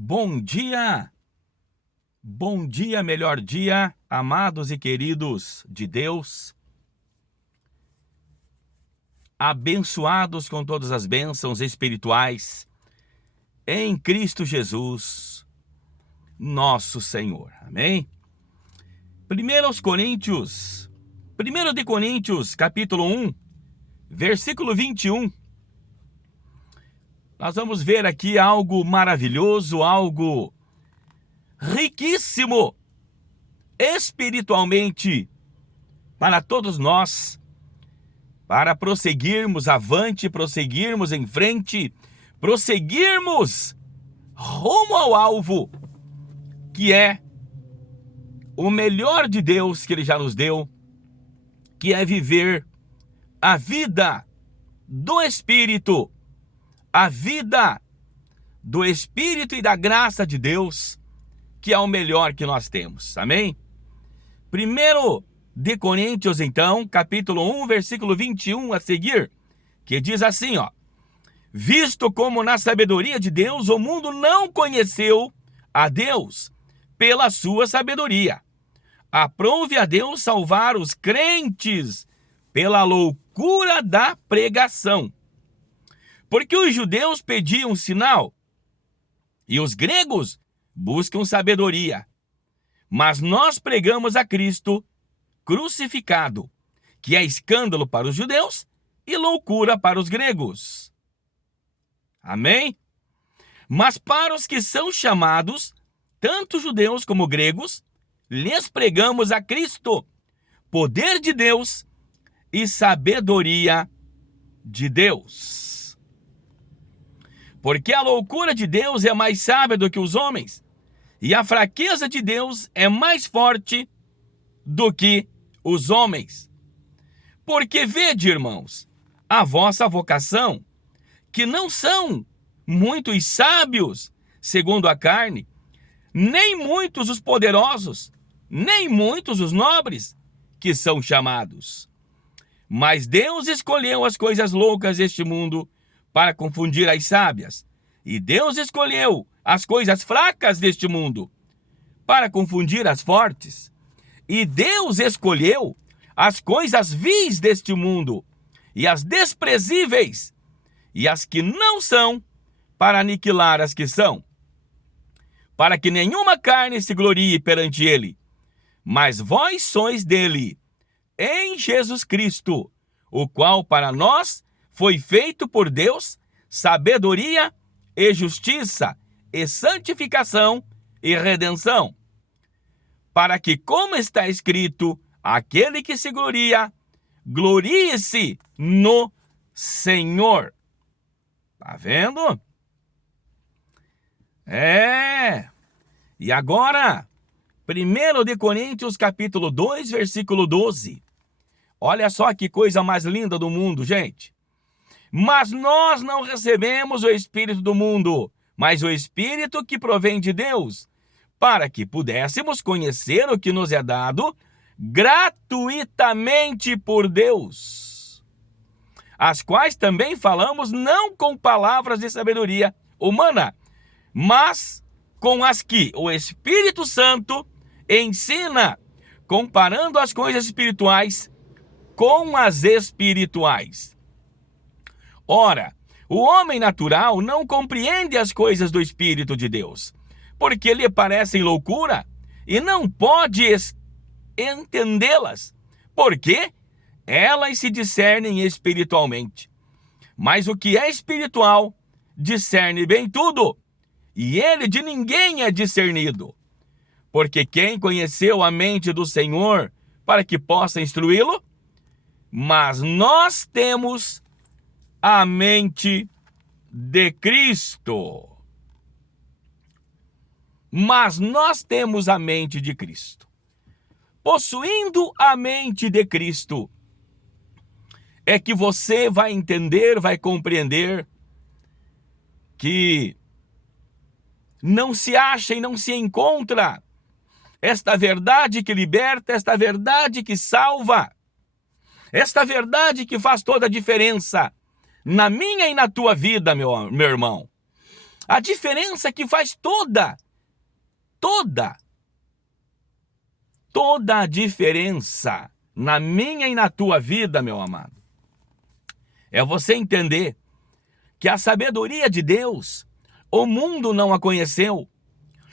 Bom dia, melhor dia, amados e queridos de Deus, abençoados com todas as bênçãos espirituais em Cristo Jesus, nosso Senhor, amém? 1 de Coríntios, capítulo 1, versículo 21, nós vamos ver aqui algo maravilhoso, algo riquíssimo, espiritualmente, para todos nós, para prosseguirmos avante, prosseguirmos em frente, prosseguirmos rumo ao alvo, que é o melhor de Deus que Ele já nos deu, que é viver a vida do Espírito, a vida do Espírito e da graça de Deus, que é o melhor que nós temos, amém? 1 de Coríntios, então, capítulo 1, versículo 21 a seguir, que diz assim, visto como na sabedoria de Deus o mundo não conheceu a Deus pela sua sabedoria, aprove a Deus salvar os crentes pela loucura da pregação. Porque os judeus pediam sinal e os gregos buscam sabedoria. Mas nós pregamos a Cristo crucificado, que é escândalo para os judeus e loucura para os gregos. Amém? Mas para os que são chamados, tanto judeus como gregos, lhes pregamos a Cristo, poder de Deus e sabedoria de Deus. Porque a loucura de Deus é mais sábia do que os homens, e a fraqueza de Deus é mais forte do que os homens. Porque vede, irmãos, a vossa vocação, que não são muitos sábios, segundo a carne, nem muitos os poderosos, nem muitos os nobres, que são chamados. Mas Deus escolheu as coisas loucas deste mundo para confundir as sábias. E Deus escolheu as coisas fracas deste mundo para confundir as fortes. E Deus escolheu as coisas vis deste mundo e as desprezíveis e as que não são para aniquilar as que são, para que nenhuma carne se glorie perante ele. Mas vós sois dele, em Jesus Cristo, o qual para nós foi feito por Deus sabedoria e justiça e santificação e redenção, para que, como está escrito, aquele que se gloria, glorie-se no Senhor. Tá vendo? E agora, 1 de Coríntios, capítulo 2, versículo 12. Olha só que coisa mais linda do mundo, gente. Mas nós não recebemos o Espírito do mundo, mas o Espírito que provém de Deus, para que pudéssemos conhecer o que nos é dado gratuitamente por Deus, as quais também falamos não com palavras de sabedoria humana, mas com as que o Espírito Santo ensina, comparando as coisas espirituais com as espirituais. Ora, o homem natural não compreende as coisas do Espírito de Deus, porque lhe parecem loucura e não pode entendê-las, porque elas se discernem espiritualmente. Mas o que é espiritual discerne bem tudo, e ele de ninguém é discernido. Porque quem conheceu a mente do Senhor para que possa instruí-lo? Mas nós temos a mente de Cristo. Mas nós temos a mente de Cristo. Possuindo a mente de Cristo, é que você vai entender, vai compreender que não se acha e não se encontra esta verdade que liberta, esta verdade que salva, esta verdade que faz toda a diferença na minha e na tua vida, meu irmão. A diferença que faz toda a diferença na minha e na tua vida, meu amado, é você entender que a sabedoria de Deus, o mundo não a conheceu,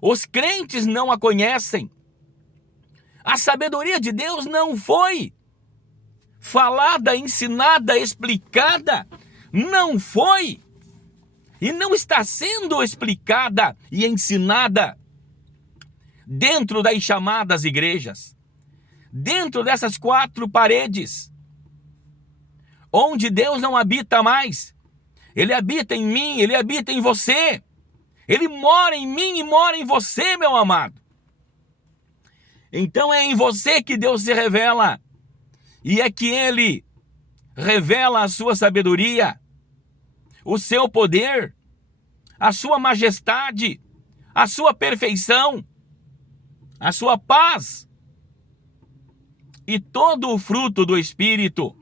os crentes não a conhecem. A sabedoria de Deus não foi falada, ensinada, explicada, não foi e não está sendo explicada e ensinada dentro das chamadas igrejas, dentro dessas 4 paredes, onde Deus não habita mais. Ele habita em mim, Ele habita em você. Ele mora em mim e mora em você, meu amado. Então é em você que Deus se revela. E é que Ele revela a sua sabedoria, o seu poder, a sua majestade, a sua perfeição, a sua paz e todo o fruto do Espírito.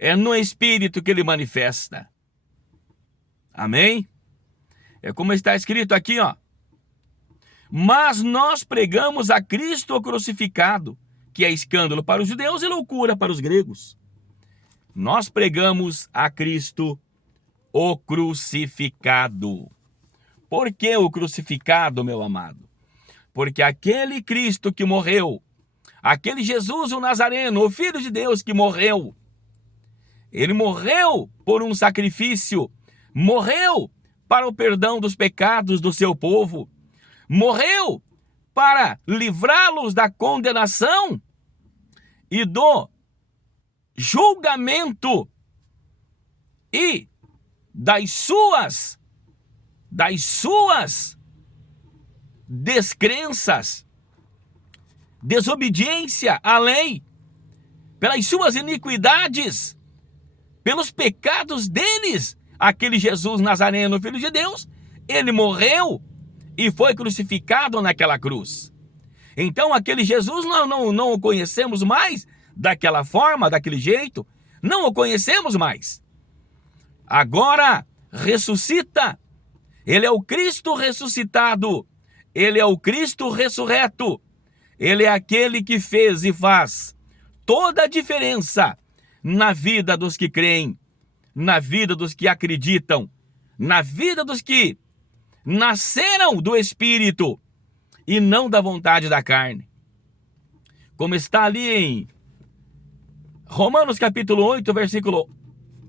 É no Espírito que Ele manifesta. Amém? É como está escrito aqui, ó. Mas nós pregamos a Cristo crucificado, que é escândalo para os judeus e loucura para os gregos. Nós pregamos a Cristo o crucificado. Por que o crucificado, meu amado? Porque aquele Cristo que morreu, aquele Jesus o Nazareno, o Filho de Deus que morreu, ele morreu por um sacrifício, morreu para o perdão dos pecados do seu povo, morreu para livrá-los da condenação e do julgamento e das suas descrenças, desobediência à lei, pelas suas iniquidades, pelos pecados deles. Aquele Jesus Nazareno, Filho de Deus, ele morreu e foi crucificado naquela cruz. Então aquele Jesus nós não o conhecemos mais daquela forma, daquele jeito, não o conhecemos mais. Agora ressuscita, ele é o Cristo ressuscitado, ele é o Cristo ressurreto, ele é aquele que fez e faz toda a diferença na vida dos que creem, na vida dos que acreditam, na vida dos que nasceram do Espírito e não da vontade da carne. Como está ali em Romanos capítulo 8, versículo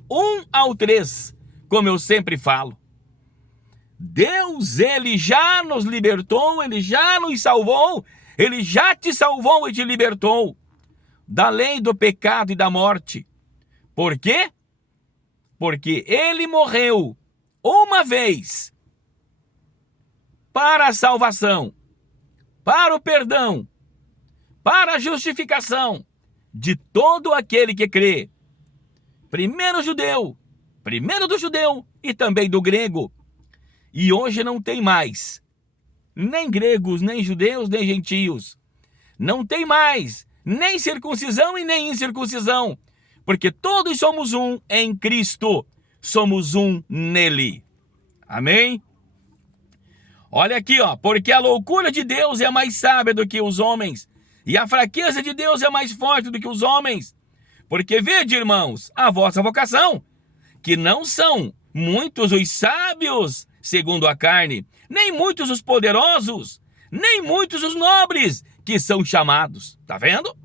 1 ao 3, como eu sempre falo. Deus, ele já nos libertou, ele já nos salvou, ele já te salvou e te libertou da lei do pecado e da morte. Por quê? Porque ele morreu uma vez para a salvação, para o perdão, para a justificação de todo aquele que crê. Primeiro do judeu e também do grego. E hoje não tem mais nem gregos, nem judeus, nem gentios. Não tem mais nem circuncisão e nem incircuncisão, porque todos somos um em Cristo, somos um nele. Amém? Olha aqui, ó, porque a loucura de Deus é mais sábia do que os homens, e a fraqueza de Deus é mais forte do que os homens. Porque vede, irmãos, a vossa vocação, que não são muitos os sábios segundo a carne, nem muitos os poderosos, nem muitos os nobres que são chamados. Tá vendo?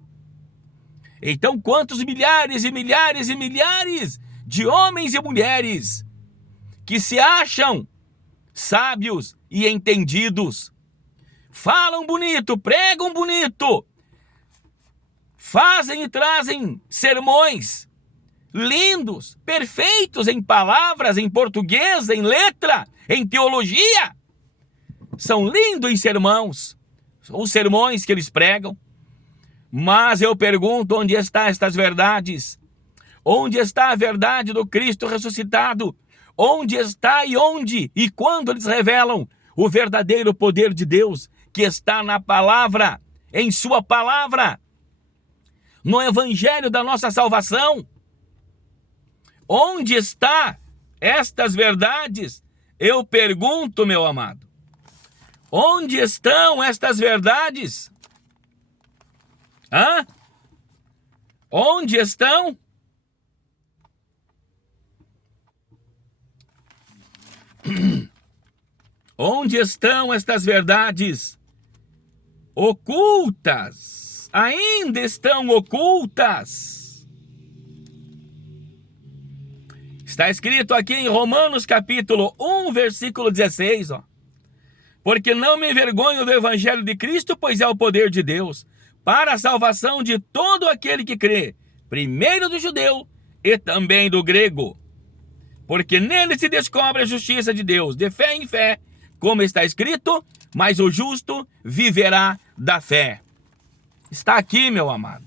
Então, quantos milhares e milhares e milhares de homens e mulheres que se acham sábios e entendidos, falam bonito, pregam bonito, fazem e trazem sermões lindos, perfeitos em palavras, em português, em letra, em teologia. São lindos sermões, os sermões que eles pregam. Mas eu pergunto, onde estão estas verdades? Onde está a verdade do Cristo ressuscitado? Onde está e onde e quando eles revelam o verdadeiro poder de Deus que está na palavra, em sua palavra, no evangelho da nossa salvação? Onde está estas verdades Eu pergunto, meu amado, onde estão estas verdades? Hã? Onde estão? Onde estão estas verdades ocultas? Ainda estão ocultas. Está escrito aqui em Romanos capítulo 1, versículo 16, ó. Porque não me envergonho do evangelho de Cristo, pois é o poder de Deus para a salvação de todo aquele que crê, primeiro do judeu e também do grego. Porque nele se descobre a justiça de Deus, de fé em fé, como está escrito, mas o justo viverá da fé. Está aqui, meu amado.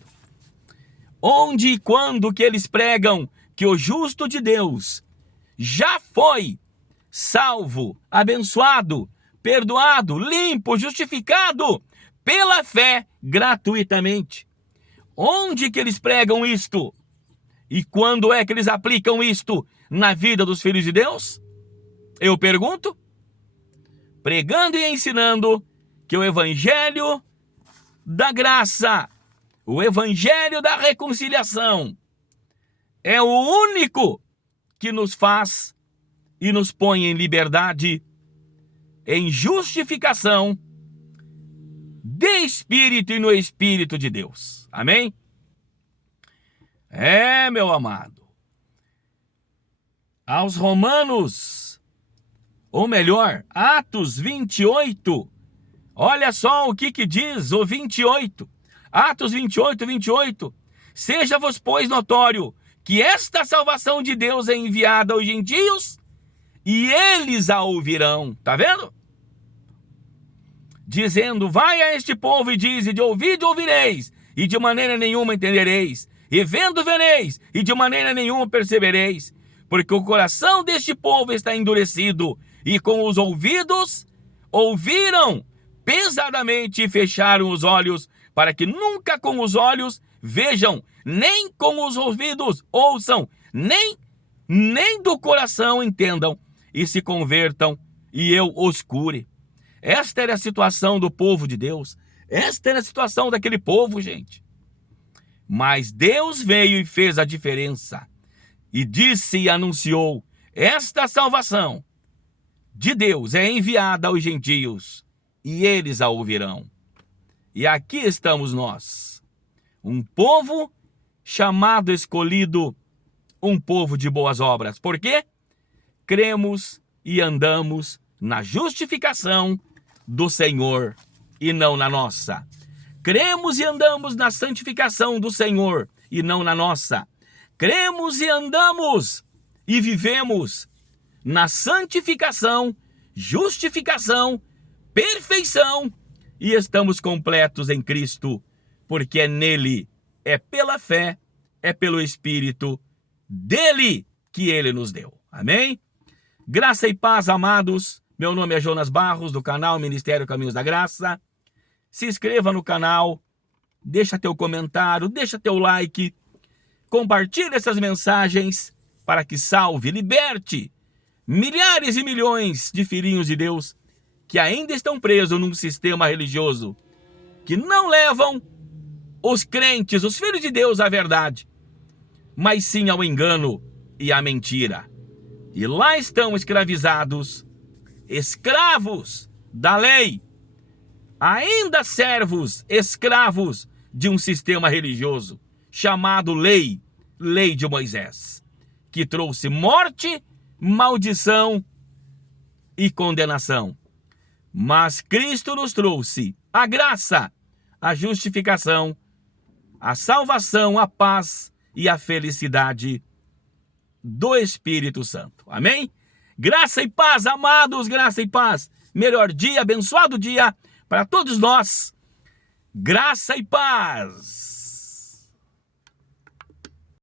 Onde e quando que eles pregam que o justo de Deus já foi salvo, abençoado, perdoado, limpo, justificado pela fé gratuitamente? Onde que eles pregam isto? E quando é que eles aplicam isto na vida dos filhos de Deus? Eu pergunto. Pregando e ensinando que o evangelho da graça, o evangelho da reconciliação, é o único que nos faz e nos põe em liberdade, em justificação de espírito e no Espírito de Deus. Amém? Meu amado. Aos Romanos, ou melhor, Atos 28, olha só o que diz o 28. Atos 28, 28. Seja-vos, pois, notório que esta salvação de Deus é enviada aos gentios e eles a ouvirão. Tá vendo? Dizendo, vai a este povo e dize, de ouvido ouvireis, e de maneira nenhuma entendereis, e vendo vereis, e de maneira nenhuma percebereis, porque o coração deste povo está endurecido, e com os ouvidos ouviram pesadamente e fecharam os olhos, para que nunca com os olhos vejam, nem com os ouvidos ouçam, nem do coração entendam, e se convertam, e eu os cure. Esta era a situação do povo de Deus. Esta era a situação daquele povo, gente. Mas Deus veio e fez a diferença. E disse e anunciou, esta salvação de Deus é enviada aos gentios, e eles a ouvirão. E aqui estamos nós, um povo chamado, escolhido, um povo de boas obras. Por quê? Cremos e andamos na justificação do Senhor e não na nossa. Cremos e andamos na santificação do Senhor e não na nossa. Cremos e andamos e vivemos na santificação, justificação, perfeição e estamos completos em Cristo, porque é nele, é pela fé, é pelo Espírito dele que ele nos deu. Amém? Graça e paz, amados. Meu nome é Jonas Barros, do canal Ministério Caminhos da Graça. Se inscreva no canal, deixa teu comentário, deixa teu like, compartilhe essas mensagens para que salve, liberte milhares e milhões de filhinhos de Deus que ainda estão presos num sistema religioso, que não levam os crentes, os filhos de Deus, à verdade, mas sim ao engano e à mentira. E lá estão escravizados, escravos da lei, ainda servos, escravos de um sistema religioso chamado lei de Moisés, que trouxe morte, maldição e condenação. Mas Cristo nos trouxe a graça, a justificação, a salvação, a paz e a felicidade do Espírito Santo. Amém? Graça e paz, amados, graça e paz. Melhor dia, abençoado dia para todos nós. Graça e paz.